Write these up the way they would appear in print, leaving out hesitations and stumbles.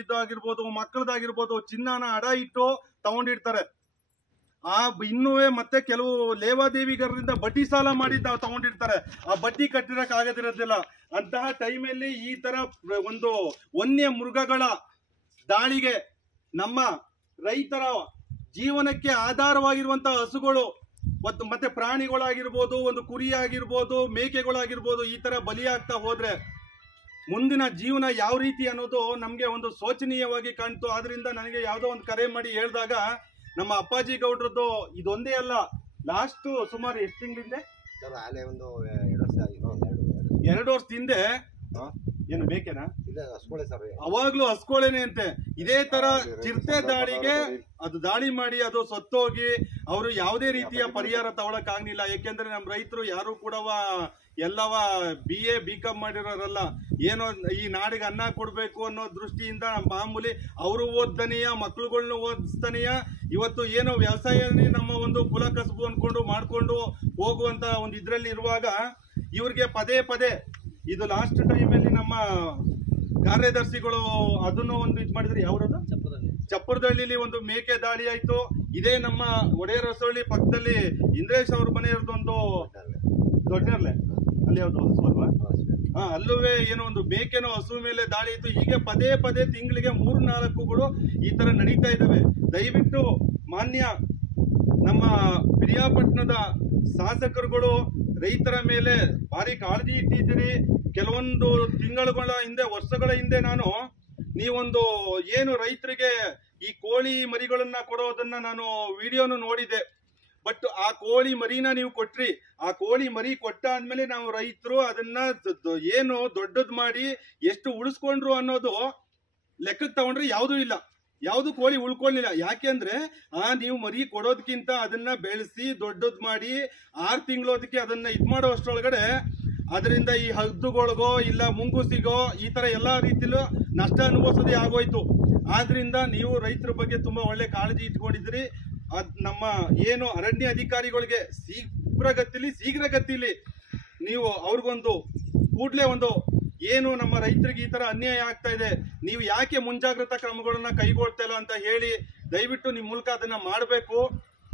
ಇದಾಗಿರ್ಬೋದು, ಮಕ್ಕಳದಾಗಿರ್ಬೋದು, ಚಿನ್ನನ ಅಡ ಇಟ್ಟು ತಗೊಂಡಿರ್ತಾರೆ. ಇನ್ನೂ ಮತ್ತೆ ಕೆಲವು ಲೇವಾದೇವಿಗರಿಂದ ಬಡ್ಡಿ ಸಾಲ ಮಾಡಿ ತಗೊಂಡಿರ್ತಾರೆ. ಆ ಬಡ್ಡಿ ಕಟ್ಟಿರಕ್ ಆಗದಿರೋದಿಲ್ಲ. ಅಂತಹ ಟೈಮಲ್ಲಿ ಈ ತರ ಒಂದು ವನ್ಯ ಮೃಗಗಳ ದಾಳಿಗೆ ನಮ್ಮ ರೈತರ ಜೀವನಕ್ಕೆ ಆಧಾರವಾಗಿರುವಂತಹ ಹಸುಗಳು ಮತ್ತೆ ಪ್ರಾಣಿಗಳಾಗಿರ್ಬೋದು, ಒಂದು ಕುರಿ ಆಗಿರ್ಬೋದು, ಮೇಕೆಗಳಾಗಿರ್ಬೋದು, ಈ ತರ ಬಲಿಯಾಗ್ತಾ ಹೋದ್ರೆ ಮುಂದಿನ ಜೀವನ ಯಾವ ರೀತಿ ಅನ್ನೋದು ನಮ್ಗೆ ಒಂದು ಶೋಚನೀಯವಾಗಿ ಕಾಣ್ತು. ಆದ್ರಿಂದ ನನಗೆ ಯಾವ್ದೋ ಒಂದು ಕರೆ ಮಾಡಿ ಹೇಳಿದಾಗ ನಮ್ಮ ಅಪ್ಪಾಜಿ ಗೌಡ್ರದ್ದು ಇದೊಂದೇ ಅಲ್ಲ, ಲಾಸ್ಟ್ ಸುಮಾರು ಎಷ್ಟು ತಿಂಗಳಿಂದ, ಒಂದು 2 ವರ್ಷದ ಹಿಂದೆ ಏನು ಬೇಕೇನಾ ಸರ್, ಅವಾಗ್ಲೂ ಹಸ್ಕೋಳೇನೆ ಅಂತೆ. ಇದೇ ತರ ಚಿರತೆ ದಾಳಿಗೆ ಅದು ದಾಳಿ ಮಾಡಿ ಅದು ಸತ್ತೋಗಿ ಅವರು ಯಾವುದೇ ರೀತಿಯ ಪರಿಹಾರ ತಗೊಳಕ್ ಆಗ್ಲಿಲ್ಲ. ಯಾಕೆಂದ್ರೆ ನಮ್ಮ ರೈತರು ಯಾರು ಕೂಡ ಎಲ್ಲವ BA BCom ಮಾಡಿರೋರಲ್ಲ. ಏನೋ ಈ ನಾಡಿಗೆ ಅನ್ನ ಕೊಡ್ಬೇಕು ಅನ್ನೋ ದೃಷ್ಟಿಯಿಂದ ಮಾಮೂಲಿ ಅವರು ಓದ್ದನೆಯ ಮಕ್ಳುಗಳ್ನ ಓದಿಸ್ತಾನೆಯ ಇವತ್ತು ಏನೋ ವ್ಯವಸಾಯನೇ ನಮ್ಮ ಒಂದು ಕುಲ ಕಸಬು ಅನ್ಕೊಂಡು ಮಾಡ್ಕೊಂಡು ಹೋಗುವಂತ ಒಂದು ಇದ್ರಲ್ಲಿ ಇರುವಾಗ ಇವ್ರಿಗೆ ಪದೇ ಪದೇ ಇದು ಲಾಸ್ಟ್ ಟೈಮಲ್ಲಿ ನಮ್ಮ ಕಾರ್ಯದರ್ಶಿಗಳು ಅದನ್ನು ಒಂದು ಇದು ಮಾಡಿದ್ರೆ, ಯಾವ್ದು ಚಪ್ಪರದಳ್ಳಿಲಿ ಒಂದು ಮೇಕೆ ದಾಳಿ ಆಯ್ತು. ಇದೇ ನಮ್ಮ ಒಡೆಯರಸೊಳ್ಳಿ ಪಕ್ಕದಲ್ಲಿ ಇಂದ್ರೇಶ್ ಅವ್ರ ಮನೆ ಇರೋದೊಂದು ದೊಡ್ಡರ್ಲೆ, ಅಲ್ಲಿ ಯಾವ್ದು ಹಸು ಅಲ್ವಾ, ಅಲ್ಲೂವೇ ಏನೋ ಒಂದು ಮೇಕೆನೋ ಹಸು ಮೇಲೆ ದಾಳಿ ಇತ್ತು. ಹೀಗೆ ಪದೇ ಪದೇ ತಿಂಗಳಿಗೆ 3-4ಗಳು ಈ ತರ ನಡೀತಾ ಇದ್ದಾವೆ. ದಯವಿಟ್ಟು ಮಾನ್ಯ ನಮ್ಮ ಪಿರಿಯಾಪಟ್ಟಣದ ಶಾಸಕರುಗಳು ರೈತರ ಮೇಲೆ ಭಾರಿ ಕಾಳಜಿ ಇಟ್ಟಿದ್ದೀರಿ. ಕೆಲವೊಂದು ತಿಂಗಳುಗಳ ಹಿಂದೆ, ವರ್ಷಗಳ ಹಿಂದೆ ನೀವೊಂದು ಏನು ರೈತರಿಗೆ ಈ ಕೋಳಿ ಮರಿಗಳನ್ನ ಕೊಡೋದನ್ನ ನಾನು ವಿಡಿಯೋನು ನೋಡಿದೆ. ಬಟ್ ಆ ಕೋಳಿ ಮರಿನ ನೀವು ಕೊಟ್ರಿ. ಆ ಕೋಳಿ ಮರಿ ಕೊಟ್ಟಾದ್ಮೇಲೆ ನಾವು ರೈತರು ಅದನ್ನ ಏನು ದೊಡ್ಡದ್ ಮಾಡಿ ಎಷ್ಟು ಉಳಿಸ್ಕೊಂಡ್ರು ಅನ್ನೋದು ಲೆಕ್ಕಕ್ಕೆ ತಗೊಂಡ್ರೆ ಯಾವುದೂ ಇಲ್ಲ, ಯಾವುದು ಕೋಳಿ ಉಳ್ಕೊಳ್ಳಿಲ್ಲ. ಯಾಕೆಂದ್ರೆ ನೀವು ಮರಿ ಕೊಡೋದಕ್ಕಿಂತ ಅದನ್ನ ಬೆಳೆಸಿ ದೊಡ್ಡದ್ ಮಾಡಿ 6 ತಿಂಗಳು ಅದಕ್ಕೆ ಅದನ್ನ ಇದ್ ಮಾಡೋ ಅಷ್ಟರೊಳಗಡೆ ಅದರಿಂದ ಈ ಹದ್ದುಗಳಿಗೋ ಇಲ್ಲ ಮುಂಗುಸಿಗೋ ಈ ತರ ಎಲ್ಲಾ ರೀತಿಲೂ ನಷ್ಟ ಅನುಭವಿಸೋದೇ ಆಗೋಯ್ತು. ಆದ್ರಿಂದ ನೀವು ರೈತರ ಬಗ್ಗೆ ತುಂಬಾ ಒಳ್ಳೆ ಕಾಳಜಿ ಇಟ್ಕೊಂಡಿದ್ರಿ. ನಮ್ಮ ಏನು ಅರಣ್ಯ ಅಧಿಕಾರಿಗಳಿಗೆ ಶೀಘ್ರಗತಿಲಿ ನೀವು ಅವ್ರಿಗೊಂದು ಕೂಡ್ಲೆ ಒಂದು ಏನು ನಮ್ಮ ರೈತರಿಗೆ ಈ ತರ ಅನ್ಯಾಯ ಆಗ್ತಾ ಇದೆ, ನೀವು ಯಾಕೆ ಮುಂಜಾಗ್ರತಾ ಕ್ರಮಗಳನ್ನ ಕೈಗೊಳ್ತಾ ಇಲ್ಲ ಅಂತ ಹೇಳಿ ದಯವಿಟ್ಟು ನಿಮ್ ಮೂಲಕ ಅದನ್ನ ಮಾಡಬೇಕು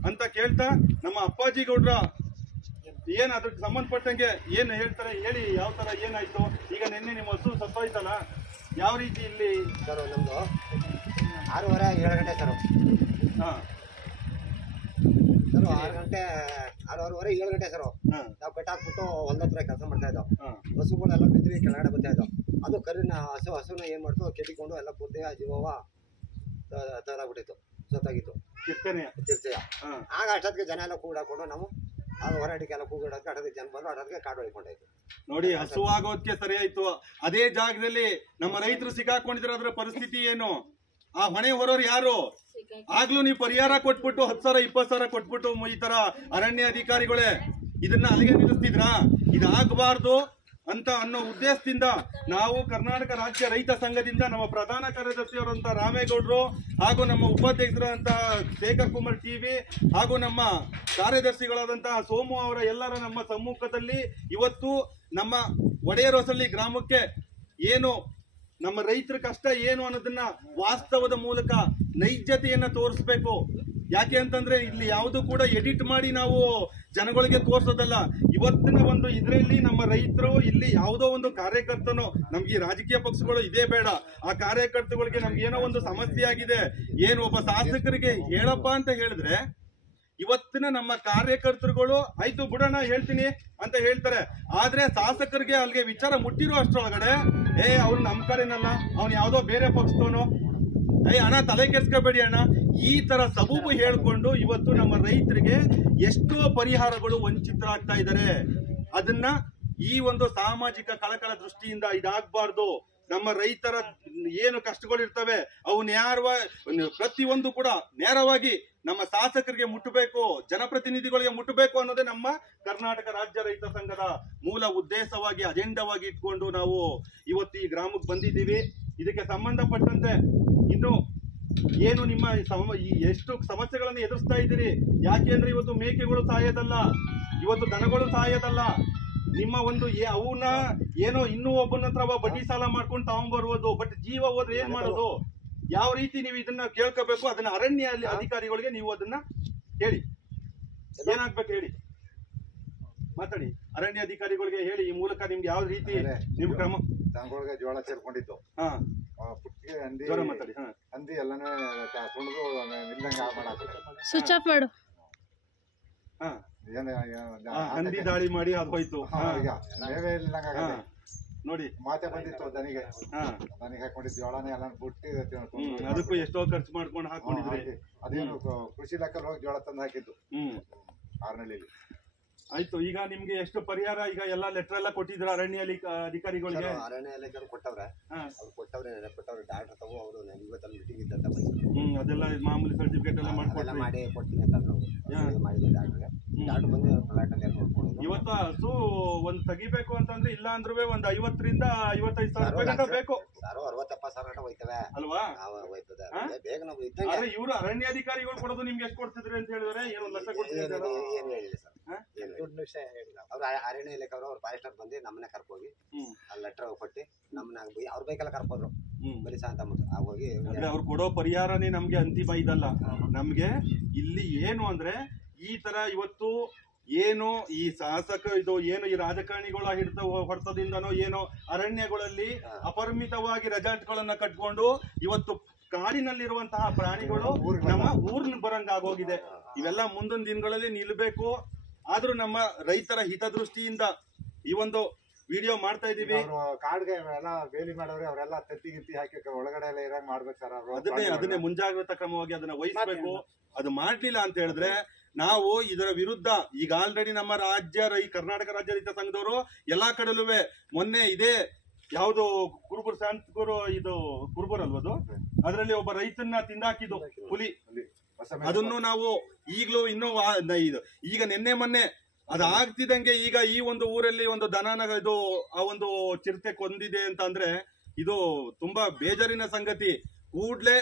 ಅಂತ ಕೇಳ್ತಾ, ನಮ್ಮ ಅಪ್ಪಾಜಿ ಗೌಡ್ರ ಏನ್ ಅದಕ್ಕೆ ಸಂಬಂಧಪಟ್ಟಂಗೆ ಏನ್ ಹೇಳ್ತಾರೆ ಹೇಳಿ. ಯಾವ ತರ ಏನಾಯ್ತು? ಈಗ ನಿನ್ನೆ ನಿಮ್ಮ ಹಸು ಸತ್ತೋಯ್ತಲ್ಲ, ಯಾವ ರೀತಿ ಇಲ್ಲಿ ಸರ್? ನಮ್ದು 6:30-7 ಗಂಟೆ ಸರ್. ಹಾ ಸರ್ 6:30-7 ಗಂಟೆ ಸರ್. ನಾವು ಕಟ್ಟಾಕ್ಬಿಟ್ಟು ಹೊಲದ ಹತ್ರ ಕೆಲಸ ಮಾಡ್ತಾ ಇದ್ದೋ. ಹಸುಗಳೆಲ್ಲ ಬಿದ್ರಿ ಕೆಳಗಡೆ ಬರ್ತಾ ಇದ್ದೋ. ಅದು ಕರಿನ ಹಸುನ ಏನ್ ಮಾಡ್ತು, ಕೆಟ್ಟಿಕೊಂಡು ಎಲ್ಲ ಪೂರ್ತಿ ಜೀವವ ತದಾಗ್ಬಿಟ್ಟಿತ್ತು, ಸತ್ತಾಗಿತ್ತು ಚಿರ್ತೆಯ. ಆಗ ಅಷ್ಟೊತ್ತಿಗೆ ಜನ ಎಲ್ಲ ಕೂಡಾಕೊಂಡು ನಾವು ಅದು ಹೊರಡಿಗೆಲ್ಲ ಕೂಗಿಡೋದಕ್ಕೆ ಅಷ್ಟೊತ್ತಿಗೆ ಜನ ಬಂದು ಅಷ್ಟೊತ್ತಿಗೆ ಕಾಡು ಹೊಯ್ಕೊಂಡಾಯ್ತು. ನೋಡಿ, ಹಸು ಆಗೋದಕ್ಕೆ ಸರಿ ಆಯ್ತು. ಅದೇ ಜಾಗದಲ್ಲಿ ನಮ್ಮ ರೈತರು ಸಿಕ್ಕಾಕೊಂಡಿದ್ರೆ ಅದರ ಪರಿಸ್ಥಿತಿ ಏನು? ಆ ಹೊಣೆ ಹೊರೋರು ಯಾರು? ಆಗ್ಲೂ ನೀವು ಪರಿಹಾರ ಕೊಟ್ಬಿಟ್ಟು 10,000 20,000 ಕೊಟ್ಬಿಟ್ಟು ಈ ತರ ಅರಣ್ಯ ಅಧಿಕಾರಿಗಳೇ ಇದನ್ನ ಅಲ್ಲಿಗೆ ನಿಲ್ಲಿಸ್ತಿದ್ರಾ? ಇದಾಗಬಾರ್ದು ಅಂತ ಅನ್ನೋ ಉದ್ದೇಶದಿಂದ ನಾವು ಕರ್ನಾಟಕ ರಾಜ್ಯ ರೈತ ಸಂಘದಿಂದ ನಮ್ಮ ಪ್ರಧಾನ ಕಾರ್ಯದರ್ಶಿಯವರಂತ ರಾಮೇಗೌಡರು ಹಾಗೂ ನಮ್ಮ ಉಪಾಧ್ಯಕ್ಷರಾದಂತಹ ಶೇಖರ್ ಕುಮಾರ್ TV ಹಾಗೂ ನಮ್ಮ ಕಾರ್ಯದರ್ಶಿಗಳಾದಂತಹ ಸೋಮು ಅವರ ಎಲ್ಲರ ನಮ್ಮ ಸಮ್ಮುಖದಲ್ಲಿ ಇವತ್ತು ನಮ್ಮ ಒಡೆಯರಹೊಸಳ್ಳಿ ಗ್ರಾಮಕ್ಕೆ ಏನು ನಮ್ಮ ರೈತರ ಕಷ್ಟ ಏನು ಅನ್ನೋದನ್ನ ವಾಸ್ತವದ ಮೂಲಕ ನೈಜತೆಯನ್ನ ತೋರಿಸ್ಬೇಕು. ಯಾಕೆ ಅಂತಂದ್ರೆ ಇಲ್ಲಿ ಯಾವುದು ಕೂಡ ಎಡಿಟ್ ಮಾಡಿ ನಾವು ಜನಗಳಿಗೆ ತೋರ್ಸೋದಲ್ಲ. ಇವತ್ತಿನ ಒಂದು ಇದರಲ್ಲಿ ನಮ್ಮ ರೈತರು ಇಲ್ಲಿ ಯಾವುದೋ ಒಂದು ಕಾರ್ಯಕರ್ತನೋ, ನಮ್ಗೆ ರಾಜಕೀಯ ಪಕ್ಷಗಳು ಇದೇ ಬೇಡ, ಆ ಕಾರ್ಯಕರ್ತಗಳಿಗೆ ನಮ್ಗೆ ಏನೋ ಒಂದು ಸಮಸ್ಯೆ ಆಗಿದೆ, ಏನು ಒಬ್ಬ ಶಾಸಕರಿಗೆ ಹೇಳಪ್ಪ ಅಂತ ಹೇಳಿದ್ರೆ ಇವತ್ತಿನ ನಮ್ಮ ಕಾರ್ಯಕರ್ತರುಗಳು ಆಯ್ತು ಬಿಡೋಣ ಹೇಳ್ತೀನಿ ಅಂತ ಹೇಳ್ತಾರೆ. ಆದ್ರೆ ಶಾಸಕರಿಗೆ ಅಲ್ಲಿಗೆ ವಿಚಾರ ಮುಟ್ಟಿರೋ ಅಷ್ಟರೊಳಗಡೆ ಅವ್ರು ನಮ್ ಕಡೆನಲ್ಲ, ಅವ್ನು ಯಾವ್ದೋ ಬೇರೆ ಪಕ್ಷದವನು, ಅಣ್ಣ ತಲೆ ಕೆಡ್ಸ್ಕೋಬೇಡಿ ಅಣ್ಣ, ಈ ತರ ಸಬೂಬು ಹೇಳ್ಕೊಂಡು ಇವತ್ತು ನಮ್ಮ ರೈತರಿಗೆ ಎಷ್ಟೋ ಪರಿಹಾರಗಳು ವಂಚಿತರಾಗ್ತಾ ಇದ್ದಾರೆ. ಅದನ್ನ ಈ ಒಂದು ಸಾಮಾಜಿಕ ಕಳಕಳ ದೃಷ್ಟಿಯಿಂದ ಇದಾಗಬಾರ್ದು. ನಮ್ಮ ರೈತರ ಏನು ಕಷ್ಟಗಳಿರ್ತವೆ ಅವು ಪ್ರತಿಯೊಂದು ಕೂಡ ನೇರವಾಗಿ ನಮ್ಮ ಶಾಸಕರಿಗೆ ಮುಟ್ಟಬೇಕು, ಜನಪ್ರತಿನಿಧಿಗಳಿಗೆ ಮುಟ್ಟಬೇಕು ಅನ್ನೋದೇ ನಮ್ಮ ಕರ್ನಾಟಕ ರಾಜ್ಯ ರೈತ ಸಂಘದ ಮೂಲ ಉದ್ದೇಶವಾಗಿ ಅಜೆಂಡಾವಾಗಿ ಇಟ್ಕೊಂಡು ನಾವು ಇವತ್ತು ಈ ಗ್ರಾಮಕ್ಕೆ ಬಂದಿದ್ದೀವಿ. ಇದಕ್ಕೆ ಸಂಬಂಧಪಟ್ಟಂತೆ ಇನ್ನು ಏನು ನಿಮ್ಮ ಎಷ್ಟು ಸಮಸ್ಯೆಗಳನ್ನು ಎದುರಿಸ್ತಾ ಇದ್ದೀರಿ? ಯಾಕೆಂದ್ರೆ ಇವತ್ತು ಮೇಕೆಗಳು ಸಾಯೋದಲ್ಲ, ಇವತ್ತು ದನಗಳು ಸಾಯೋದಲ್ಲ, ನಿಮ್ಮ ಒಂದು ಅವನ್ನ ಏನೋ ಇನ್ನೂ ಒಬ್ಬನ ಹತ್ರ ಬಡ್ಡಿ ಸಾಲ ಮಾಡ್ಕೊಂಡು ತಗೊಂಡ್ಬರ್ಬೋದು. ಬಟ್ ಜೀವ ಹೋದ್ರೆ ಏನ್ ಮಾಡೋದು? ಯಾವ ರೀತಿ ನೀವು ಇದನ್ನ ಕೇಳ್ಕೋಬೇಕು, ಅದನ್ನ ಅರಣ್ಯ ಅಧಿಕಾರಿಗಳಿಗೆ ನೀವು ಅದನ್ನ ಹೇಳಿ. ಏನಾಗ್ಬೇಕು ಹೇಳಿ, ಮಾತಾಡಿ. ಅರಣ್ಯ ಅಧಿಕಾರಿಗಳಿಗೆ ಹೇಳಿ, ಈ ಮೂಲಕ ನಿಮ್ಗೆ ಯಾವ ರೀತಿ ನಿಮ್ ಕ್ರಮ. ದನಗಳಿಗೆ ಜೋಳ ಸೇರ್ಕೊಂಡಿದ್ದು, ಪುಟ್ಟಿಗೆ ಹಂದಿ ಮಾತಾಡಿ. ಹಂದಿ ಎಲ್ಲಾನು ತುಳಿದು ನಿಲ್ಲಂಗ ಸ್ವಿಚ್ ಆಫ್ ಮಾಡು. ಹಂದಿ ದಾಳಿ ಮಾಡಿ ಅದು ಹೋಯ್ತು. ಮೇವೇ ಇಲ್ಲಂಗ ನೋಡಿ ಮಾತೆ ಬಂದಿತ್ತು ದನಿಗೆ ಹಾಕೊಂಡಿದ್ದು ಜೋಳನೇ ಎಲ್ಲ ಬುಟ್ಟಿ ಅದಕ್ಕೂ ಎಷ್ಟೋ ಖರ್ಚು ಮಾಡ್ಕೊಂಡು ಹಾಕೊಂಡಿದ್ರಿ. ಅದೇನು ಕೃಷಿ ಲೆಕ್ಕಲ್ಲಿ ಹೋಗಿ ಜೋಳ ತಂದು ಹಾಕಿದ್ದು ಆರ್ನಳ್ಳಿಲಿ. ಆಯ್ತು, ಈಗ ನಿಮ್ಗೆ ಎಷ್ಟು ಪರಿಹಾರ? ಈಗ ಎಲ್ಲಾ ಲೆಟರ್ ಎಲ್ಲ ಕೊಟ್ಟಿದ್ರ ಅರಣ್ಯ ಅಧಿಕಾರಿಗಳಿಗೆ? ಅರಣ್ಯ ಇಲಾಖೆ ಕೊಟ್ಟವ್ರೆ, ಅವ್ರು ಕೊಟ್ಟವ್ರೆ ಡಾಕ್ಟರ್ ತಗೋ ಅವರು ಇವತ್ತಲ್ಲಿ ಮೀಟಿಂಗ್ ಇದ್ದಂತ ಅದೆಲ್ಲ ಮಾಮೂಲಿ ಸರ್ಟಿಫಿಕೇಟ್ ಎಲ್ಲ ಮಾಡಿ ಕೊಡ್ತೀನಿ ಅಂತ ಮಾಡಿದ್ದೆ ಡಾಕ್ಟರ್ಗೆ. ಡಾಕ್ಟರ್ ಬಂದು ಫ್ಲಾಟ್ ಅಲ್ಲಿ ನೋಡ್ಕೊಂಡು ಇವತ್ತು ಹಸು ಒಂದ್ ತೆಗಿಬೇಕು ಅಂತಂದ್ರೆ ಇಲ್ಲ ಅಂದ್ರೂ ಒಂದ್ 50,000 ರಿಂದ 55,000 ರೂಪಾಯಿ ಗಂಟ ಬೇಕು. 60-70,000 ಗಂಟ ಹೋಯ್ತವೆ ಅಲ್ವಾ? ಹೋಯ್ತದೆ ಬೇಗ ನಾವು ಇದ್ದಂಗೆ. ಆದ್ರೆ ಇವ್ರು ಅರಣ್ಯ ಅಧಿಕಾರಿಗಳು ಕೊಡೋದು ನಿಮ್ಗೆ ಎಷ್ಟು ಕೊಡ್ತಿದ್ರಿ ಅಂತ ಹೇಳಿದ್ರೆ ಏನು 1 ಲಕ್ಷ ಕೊಡ್ತಿದ್ರು? ಏನು ಹೇಳಿಲ್ಲ ಸರ್, ಅವ್ರು ಅರಣ್ಯ ಇಲಾಖೆ ಅವ್ರು ಫಾರೆಸ್ಟರ್ ಬಂದು ನಮ್ಮನ್ನ ಕರ್ಕೋಗಿ ಆ ಲೆಟರ್ ಕೊಟ್ಟು ನಮ್ಮನ್ನ ಅವ್ರ ಬೈಕೆಲ್ಲ ಕರ್ಕೋದ್ರು ಬಲಿಸ ಅಂತ ಹೋಗಿ. ಅಂದ್ರೆ ಅವ್ರು ಕೊಡೋ ಪರಿಹಾರನೇ ನಮ್ಗೆ ಅಂತಿಮ ಇದಲ್ಲ. ನಮ್ಗೆ ಇಲ್ಲಿ ಏನು ಅಂದ್ರೆ ಈ ತರ ಇವತ್ತು ಏನು ಈ ಶಾಸಕ ಇದು ಏನು ಈ ರಾಜಕಾರಣಿಗಳ ಹೊರತದಿಂದನೋ ಏನೋ ಅರಣ್ಯಗಳಲ್ಲಿ ಅಪರಿಮಿತವಾಗಿ ರೆಸಾರ್ಟ್ಗಳನ್ನ ಕಟ್ಕೊಂಡು ಇವತ್ತು ಕಾಡಿನಲ್ಲಿರುವಂತಹ ಪ್ರಾಣಿಗಳು ನಮ್ಮ ಊರ್ನ ಬರಂಗಾಗೋಗಿದೆ. ಇವೆಲ್ಲ ಮುಂದಿನ ದಿನಗಳಲ್ಲಿ ನಿಲ್ಬೇಕು. ಆದ್ರೂ ನಮ್ಮ ರೈತರ ಹಿತದೃಷ್ಟಿಯಿಂದ ಈ ಒಂದು ವಿಡಿಯೋ ಮಾಡ್ತಾ ಇದೀವಿ. ಕಾಡ್ಗೆ ಎಲ್ಲ ಬೇಲಿ ಮಾಡೋರು ಅವರೆಲ್ಲ ತತ್ತಿ ಗಿತ್ತಿ ಹಾಕಿ ಒಳಗಡೆ ಎಲ್ಲ ಇರಂಗ್ ಮಾಡ್ಬೇಕು ಸರ್. ಅದನ್ನೇ ಮುಂಜಾಗ್ರತಾ ಕ್ರಮವಾಗಿ ಅದನ್ನ ವಹಿಸ್ಬೇಕು. ಅದು ಮಾಡ್ಲಿಲ್ಲ ಅಂತ ಹೇಳಿದ್ರೆ ನಾವು ಇದರ ವಿರುದ್ಧ ಈಗ ಆಲ್ರೆಡಿ ನಮ್ಮ ಕರ್ನಾಟಕ ರಾಜ್ಯ ರೈತ ಸಂಘದವರು ಎಲ್ಲಾ ಕಡೆಲೂ ಮೊನ್ನೆ ಇದೇ ಯಾವ್ದು ಕುರುಬೂರು ಶಾಂತಕೂರು ಇದು ಕುರುಬೂರ್ ಅಲ್ವದು, ಅದರಲ್ಲಿ ಒಬ್ಬ ರೈತನ್ನ ತಿಂದಾಕಿದ್ದು ಹುಲಿ. ಅದನ್ನು ನಾವು ಈಗಲೂ ಇನ್ನೂ ಇದು ಈಗ ನಿನ್ನೆ ಮೊನ್ನೆ ಅದಾಗ್ತಿದಂಗೆ ಈಗ ಈ ಒಂದು ಊರಲ್ಲಿ ಒಂದು ದನನ ಇದು ಆ ಒಂದು ಚಿರತೆ ಕೊಂದಿದೆ ಅಂತ ಅಂದ್ರೆ ಇದು ತುಂಬಾ ಬೇಜಾರಿನ ಸಂಗತಿ. ಕೂಡ್ಲೆ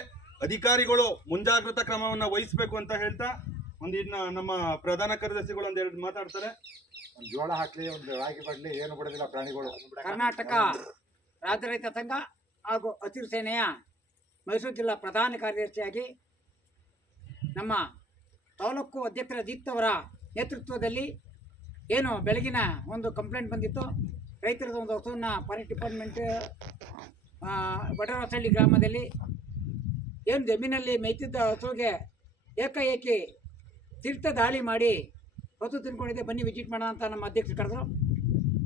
ಅಧಿಕಾರಿಗಳು ಮುಂಜಾಗ್ರತಾ ಕ್ರಮವನ್ನ ವಹಿಸ್ಬೇಕು ಅಂತ ಹೇಳ್ತಾ ಒಂದಿನ್ನ ನಮ್ಮ ಪ್ರಧಾನ ಕಾರ್ಯದರ್ಶಿಗಳು ಒಂದೆರಡು ಮಾತಾಡ್ತಾರೆ. ಒಂದು ಜೋಳ ಹಾಕ್ಲಿ, ಒಂದು ರಾಗಿ ಬಡ್ಲಿ, ಏನು ಬಿಡೋದಿಲ್ಲ ಪ್ರಾಣಿಗಳು. ಕರ್ನಾಟಕ ರಾಜ್ಯ ರೈತ ಸಂಘ ಹಾಗೂ ಹಸಿರು ಸೇನೆಯ ಮೈಸೂರು ಜಿಲ್ಲಾ ಪ್ರಧಾನ ಕಾರ್ಯದರ್ಶಿಯಾಗಿ ನಮ್ಮ ತಾಲೂಕು ಅಧ್ಯಕ್ಷರ ಅಜಿತ್ ಅವರ ನೇತೃತ್ವದಲ್ಲಿ ಏನು ಬೆಳಗಿನ ಒಂದು ಕಂಪ್ಲೇಂಟ್ ಬಂದಿತ್ತು. ರೈತರದ ಒಂದು ಹಸುವನ್ನು ಫಾರೆಸ್ಟ್ ಡಿಪಾರ್ಟ್ಮೆಂಟ್ ಬಡವರಸಳ್ಳಿ ಗ್ರಾಮದಲ್ಲಿ ಏನು ಜಮೀನಲ್ಲಿ ಮೇಯ್ತಿದ್ದ ಹಸುಗೆ ಏಕಾಏಕಿ ತೀರ್ಥ ದಾಳಿ ಮಾಡಿ ಹಸು ತಿನ್ಕೊಂಡಿದ್ದೆ, ಬನ್ನಿ ವಿಸಿಟ್ ಮಾಡೋಣ ಅಂತ ನಮ್ಮ ಅಧ್ಯಕ್ಷರು ಕರೆದ್ರು.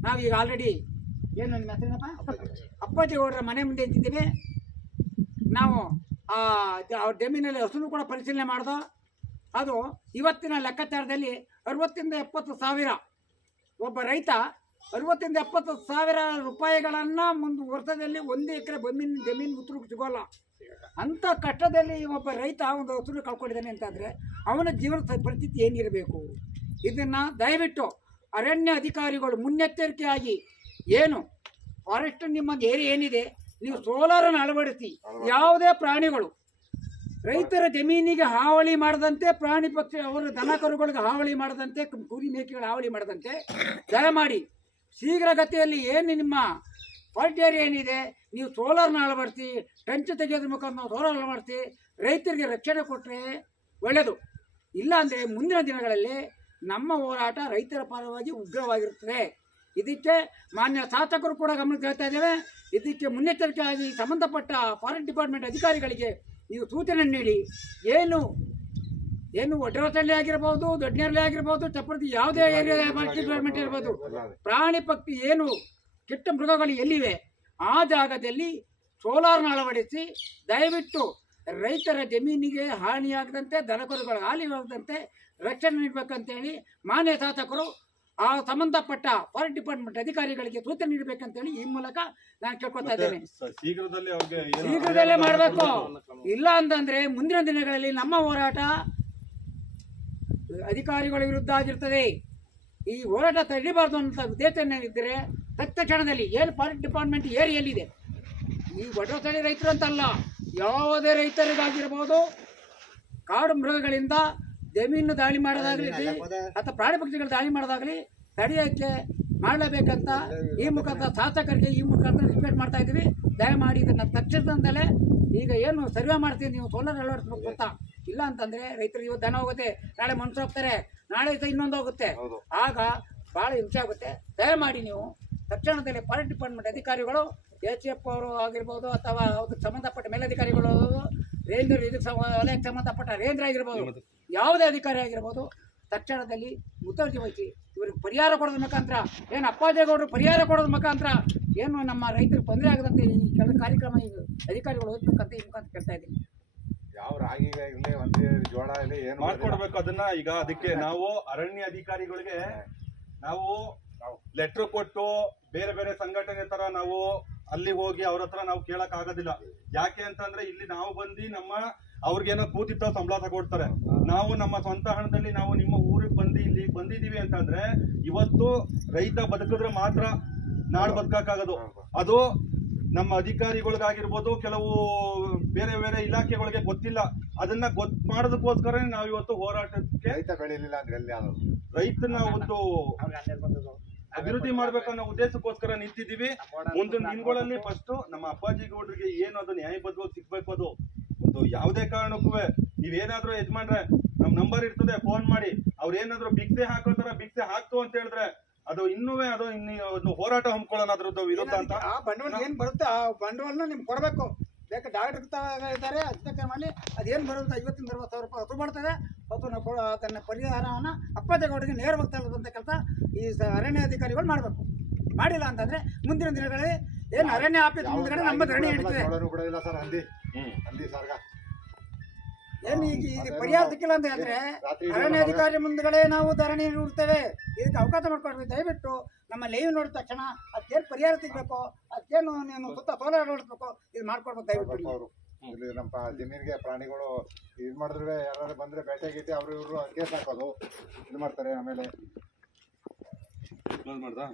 ನಾವೀಗ ಆಲ್ರೆಡಿ ಏನು ನಿಮ್ಮ ಹೆಸರೇನಪ್ಪ ಅಪ್ಪಾಜಿ ಗೌಡರ ಮನೆ ಮುಂದೆ ನಿಂತಿದ್ದೀವಿ. ನಾವು ಅವ್ರ ಜಮೀನಲ್ಲಿ ಹಸುನು ಕೂಡ ಪರಿಶೀಲನೆ ಮಾಡ್ದೋ. ಅದು ಇವತ್ತಿನ ಲೆಕ್ಕಾಚಾರದಲ್ಲಿ 60,000 ರಿಂದ 70,000 ಒಬ್ಬ ರೈತ 60,000 ರಿಂದ 70,000 ರೂಪಾಯಿಗಳನ್ನು ಒಂದು ವರ್ಷದಲ್ಲಿ 1 ಎಕರೆ ಜಮೀನು ಉತ್ತರು ಸಿಗೋಲ್ಲ. ಅಂಥ ಕಷ್ಟದಲ್ಲಿ ಒಬ್ಬ ರೈತ ಒಂದು ಹಸುರು ಕಳ್ಕೊಂಡಿದ್ದಾನೆ ಅಂತಂದರೆ ಅವನ ಜೀವನ ಪರಿಸ್ಥಿತಿ ಏನಿರಬೇಕು? ಇದನ್ನು ದಯವಿಟ್ಟು ಅರಣ್ಯ ಅಧಿಕಾರಿಗಳು ಮುನ್ನೆಚ್ಚರಿಕೆಯಾಗಿ ಏನು ಫಾರೆಸ್ಟ್ ನಿಮ್ಮ ಏರಿಯಾ ಏನಿದೆ ನೀವು ಸೋಲಾರನ್ನು ಅಳವಡಿಸಿ ಯಾವುದೇ ಪ್ರಾಣಿಗಳು ರೈತರ ಜಮೀನಿಗೆ ಹಾವಳಿ ಮಾಡದಂತೆ, ಪ್ರಾಣಿ ಪಕ್ಷಿ ಅವರ ದನ ಕರುಗಳಿಗೆ ಹಾವಳಿ ಮಾಡದಂತೆ, ಕುರಿ ಮೇಕೆಗಳ ಹಾವಳಿ ಮಾಡದಂತೆ ದಯಮಾಡಿ ಶೀಘ್ರಗತಿಯಲ್ಲಿ ಏನು ನಿಮ್ಮ ಫಾಲ್ಟ್ ಏರಿಯಾ ಏನಿದೆ ನೀವು ಸೋಲಾರ್ನ ಅಳವಡಿಸಿ, ಟಂಚು ತೆಗೆಯೋದ್ರ ಮುಖಾಂತರ ನಾವು ಸೋಲಾರ್ ಅಳವಡಿಸಿ ರೈತರಿಗೆ ರಕ್ಷಣೆ ಕೊಟ್ಟರೆ ಒಳ್ಳೆಯದು. ಇಲ್ಲ ಅಂದರೆ ಮುಂದಿನ ದಿನಗಳಲ್ಲಿ ನಮ್ಮ ಹೋರಾಟ ರೈತರ ಪರವಾಗಿ ಉಗ್ರವಾಗಿರುತ್ತದೆ. ಇದಕ್ಕೆ ಮಾನ್ಯ ಶಾಸಕರು ಕೂಡ ಗಮನಕ್ಕೆ ಹೇಳ್ತಾ ಇದ್ದೇವೆ. ಇದಕ್ಕೆ ಮುನ್ನೆಚ್ಚರಿಕೆಯಾಗಿ ಸಂಬಂಧಪಟ್ಟ ಫಾರೆಸ್ಟ್ ಡಿಪಾರ್ಟ್ಮೆಂಟ್ ಅಧಿಕಾರಿಗಳಿಗೆ ನೀವು ಸೂಚನೆ ನೀಡಿ ಏನು ಒಡ್ರಸಳ್ಳಿ ಆಗಿರ್ಬೋದು, ದೊಡ್ಡನೇರಳೆ ಆಗಿರ್ಬೋದು, ಚಪ್ರತಿ ಯಾವುದೇ ಏರಿಯಾ ಡಿಪಾರ್ಟ್ಮೆಂಟ್ ಇರ್ಬೋದು, ಪ್ರಾಣಿ ಪಕ್ಷಿ ಏನು ಕೆಟ್ಟ ಮೃಗಗಳು ಎಲ್ಲಿವೆ ಆ ಜಾಗದಲ್ಲಿ ಸೋಲಾರ್ನ ಅಳವಡಿಸಿ ದಯವಿಟ್ಟು ರೈತರ ಜಮೀನಿಗೆ ಹಾನಿಯಾಗದಂತೆ, ದನಕರುಗಳಿಗೆ ಹಾನಿಯಾಗದಂತೆ ರಕ್ಷಣೆ ನೀಡಬೇಕಂತೇಳಿ ಮಾನ್ಯ ಶಾಸಕರು ಆ ಸಂಬಂಧಪಟ್ಟ ಫಾರೆಸ್ಟ್ ಡಿಪಾರ್ಟ್ಮೆಂಟ್ ಅಧಿಕಾರಿಗಳಿಗೆ ಸೂಚನೆ ನೀಡಬೇಕಂತೇಳಿ ಈ ಮೂಲಕ ನಾನು ಕೇಳ್ಕೊತಾ ಇದ್ದೇನೆ. ಶೀಘ್ರದಲ್ಲೇ ಮಾಡಬೇಕು. ಇಲ್ಲ ಅಂತಂದ್ರೆ ಮುಂದಿನ ದಿನಗಳಲ್ಲಿ ನಮ್ಮ ಹೋರಾಟ ಅಧಿಕಾರಿಗಳ ವಿರುದ್ಧ ಆಗಿರ್ತದೆ. ಈ ಹೋರಾಟ ತಡಿಬಾರ್ದು ಅಂತ ಉದ್ದೇಶ ಏನಿದ್ರೆ ತಕ್ಷಣದಲ್ಲಿ ಏನು ಫಾರೆಸ್ಟ್ ಡಿಪಾರ್ಟ್ಮೆಂಟ್ ಏರಿಯಲ್ಲಿದೆ, ಈ ಒಡ್ರಸಳ್ಳಿ ರೈತರು ಅಂತಲ್ಲ, ಯಾವುದೇ ರೈತರಿಗಾಗಿರ್ಬೋದು ಕಾಡು ಮೃಗಗಳಿಂದ ಜಮೀನು ದಾಳಿ ಮಾಡೋದಾಗಲಿ ಅಥವಾ ಪ್ರಾಣಿ ಪಕ್ಷಿಗಳು ದಾಳಿ ಮಾಡೋದಾಗಲಿ ತಡೆಯೋಕ್ಕೆ ಮಾಡಲೇಬೇಕಂತ ಈ ಮುಖಾಂತರ ಶಾಸಕರಿಗೆ ಈ ಮುಖಾಂತರ ರಿಕ್ವೆಸ್ಟ್ ಮಾಡ್ತಾ ಇದ್ದೀವಿ. ದಯಮಾಡಿ ಇದನ್ನ ತಕ್ಷಣದಿಂದಲೇ ಈಗ ಏನು ಸರ್ವೆ ಮಾಡ್ತೀವಿ ನೀವು ಸೋಲಾರ್ ಅಳವಡಿಸ್ಬೇಕು ಗೊತ್ತಾ, ಇಲ್ಲ ಅಂತಂದ್ರೆ ರೈತರಿಗೆ ಇವತ್ತು ದನ ಹೋಗುತ್ತೆ, ನಾಳೆ ಮನುಷ್ಯ ಹೋಗ್ತಾರೆ, ನಾಳೆ ಇನ್ನೊಂದು ಹೋಗುತ್ತೆ, ಆಗ ಬಹಳ ಹಿಂಸೆ ಆಗುತ್ತೆ. ದಯಮಾಡಿ ನೀವು ತಕ್ಷಣದಲ್ಲಿ ಫಾರೆಸ್ಟ್ ಡಿಪಾರ್ಟ್ಮೆಂಟ್ ಅಧಿಕಾರಿಗಳು HF ಅವರು ಆಗಿರ್ಬೋದು ಅಥವಾ ಅದಕ್ಕೆ ಸಂಬಂಧಪಟ್ಟ ಮೇಲಧಿಕಾರಿಗಳು, ರೇಂಜರ್ ಇದಕ್ಕೆ ವಲಯಕ್ಕೆ ಸಂಬಂಧಪಟ್ಟ ರೇಂಜರ್ ಆಗಿರ್ಬೋದು, ಯಾವುದೇ ಅಧಿಕಾರಿ ಆಗಿರ್ಬೋದು, ತಕ್ಷಣದಲ್ಲಿ ಮುತುವರ್ಜಿ ವಹಿಸಿ ಇವ್ರಿಗೆ ಪರಿಹಾರ ಕೊಡೋದ್ರ ಮುಖಾಂತರ ಏನು ಅಪ್ಪಾಜೇಗೌಡರು ಪರಿಹಾರ ಕೊಡೋದ್ರ ಮುಖಾಂತರ ಏನು ನಮ್ಮ ರೈತರಿಗೆ ತೊಂದರೆ ಆಗದಂತೆ ಈ ಕೆಲ ಕಾರ್ಯಕ್ರಮ ಈಗ ಅಧಿಕಾರಿಗಳು ಓದ್ಬೇಕಂತ ಈ ಮುಖಾಂತರ ಕೇಳ್ತಾ ಇದ್ದೀನಿ. ಯಾವ ರಾಗಿ ಇರಲಿ ಒಂದೇ ಜೋಳ ಇರಲಿ ಏನು ಮಾಡ್ಕೊಡ್ಬೇಕು ಅದನ್ನ. ಈಗ ಅದಕ್ಕೆ ನಾವು ಅರಣ್ಯ ಅಧಿಕಾರಿಗಳಿಗೆ ನಾವು ಲೆಟರ್ ಕೊಟ್ಟು ಬೇರೆ ಬೇರೆ ಸಂಘಟನೆ ತರ ನಾವು ಅಲ್ಲಿ ಹೋಗಿ ಅವ್ರ ಹತ್ರ ನಾವು ಕೇಳಕ್ ಆಗೋದಿಲ್ಲ. ಯಾಕೆ ಅಂತಂದ್ರೆ ಇಲ್ಲಿ ನಾವು ಬಂದು ನಮ್ಮ ಅವ್ರಿಗೇನೋ ಕೂತಿತ್ತ ಸಂಬಳ ತಗೊಡ್ತಾರೆ. ನಾವು ನಮ್ಮ ಸ್ವಂತ ಹಣದಲ್ಲಿ ನಾವು ನಿಮ್ಮ ಊರಿಗೆ ಬಂದು ಇಲ್ಲಿ ಬಂದಿದೀವಿ ಅಂತಂದ್ರೆ ಇವತ್ತು ರೈತ ಬದುಕಿದ್ರೆ ಮಾತ್ರ ನಾಡು ಬದುಕಾಗೋದು. ಅದು ನಮ್ಮ ಅಧಿಕಾರಿಗಳಿಗಾಗಿರ್ಬೋದು, ಕೆಲವು ಬೇರೆ ಬೇರೆ ಇಲಾಖೆಗಳಿಗೆ ಗೊತ್ತಿಲ್ಲ. ಅದನ್ನ ಮಾಡೋದಕ್ಕೋಸ್ಕರ ನಾವು ಇವತ್ತು ಹೋರಾಟಕ್ಕೆ ರೈತ ಬೆಳಿಲಿಲ್ಲ ಅಂದ್ರೆ ಎಲ್ಲಿ ಆಗೋದು, ರೈತನ ಒಂದು ಅಭಿವೃದ್ಧಿ ಮಾಡ್ಬೇಕನ್ನೋ ಉದ್ದೇಶಕ್ಕೋಸ್ಕರ ನಿಂತಿದ್ದೀವಿ. ಮುಂದಿನ ದಿನಗಳಲ್ಲಿ ಫಸ್ಟ್ ನಮ್ಮ ಅಪ್ಪಾಜಿ ಗೌಡ್ರಿಗೆ ಏನು ಅದು ನ್ಯಾಯಬದ್ಧವಾಗಿ ಸಿಗ್ಬೇಕು. ಅದು ಒಂದು ಯಾವುದೇ ಕಾರಣಕ್ಕೂ ನೀವೇನಾದ್ರೂ ಯಜಮಾನ್ರೆ ನಮ್ ನಂಬರ್ ಇರ್ತದೆ, ಫೋನ್ ಮಾಡಿ. ಅವ್ರೇನಾದ್ರು ಭಿಕ್ಷೆ ಹಾಕೋತರ ಭಿಕ್ಷೆ ಹಾಕ್ತು ಅಂತ ಹೇಳಿದ್ರೆ ಅದು ಇನ್ನೂ ಇನ್ನು ಹೋರಾಟ ಹಮ್ಕೊಳ್ಳೋಣ ಅದ್ರದ್ದು ವಿರುದ್ಧ ಅಂತ. ಆ ಬಂಡವಾಳ ಏನ್ ಬರುತ್ತೆ ಆ ಬಂಡವಾಳನ ನಿಮ್ಗೆ ಕೊಡಬೇಕು. ಬೇಕಾದ್ರೆ ಡಾಕ್ಟರ್ ಇದ್ದಾರೆ ಅಧ್ಯಕ್ಷ ಮಾಡಿ ಅದೇನು ಬರುತ್ತೆ 50-60 ರೂಪಾಯಿ ಹಸು ಮಾಡ್ತದೆ. ಹಸು ಅದನ್ನ ಪರಿಹಾರವನ್ನ ಅಪ್ಪಾಜೇಗೌಡರಿಗೆ ನೇರವಾಗಿ ತಲುಪುವಂತ ಕೆಲಸ ಈ ಅರಣ್ಯ ಅಧಿಕಾರಿಗಳು ಮಾಡಬೇಕು. ಮಾಡಿಲ್ಲ ಅಂತಂದ್ರೆ ಮುಂದಿನ ದಿನಗಳಲ್ಲಿ ಏನು ಅರಣ್ಯ ಆಫೀಸ್ ಮುಂದ್ಗಡೆ ನಮ್ಮ ಧರಣಿ ಹಿಡಿತದೆ. ಬಿಡೋದಿಲ್ಲ ಸರ್, ಹಂದಿ ಸರ್ಗ ಏನು ಈಗ ಪರಿಹಾರ ಸಿಕ್ಕಿಲ್ಲ ಅಂತ ಹೇಳಿದ್ರೆ ಅರಣ್ಯ ಅಧಿಕಾರಿ ಮುಂದ್ಗಡೆ ನಾವು ಧರಣಿ ಇಡ್ತೇವೆ. ಇದಕ್ಕೆ ಅವಕಾಶ ಮಾಡ್ಕೊಡ್ಬೇಕು. ದಯವಿಟ್ಟು ನಮ್ಮ ಲೈವ್ ನೋಡಿದ ತಕ್ಷಣ ಅದಕ್ಕೇನು ಪರಿಹಾರ ಸಿಗ್ಬೇಕು, ಅದಕ್ಕೇನು ನೀನು ಸುತ್ತ ಸೋಲಾರ್ ನೋಡಿಸ್ಬೇಕು, ಇದು ಮಾಡ್ಕೊಡ್ಬೇಕು ದಯವಿಟ್ಟು. ಅವರು ಇಲ್ಲಿ ನಮ್ಮ ಜಮೀನಿಗೆ ಪ್ರಾಣಿಗಳು ಇದು ಮಾಡಿದ್ರೆ ಯಾರು ಬಂದ್ರೆ ಬೇಟೆ ಗೀಟೆ ಅವರು ಇವರು ಕೇಸ್ ಹಾಕೋದು ಇದು ಮಾಡ್ತಾರೆ. ಆಮೇಲೆ ಮಾಡ್ದಾ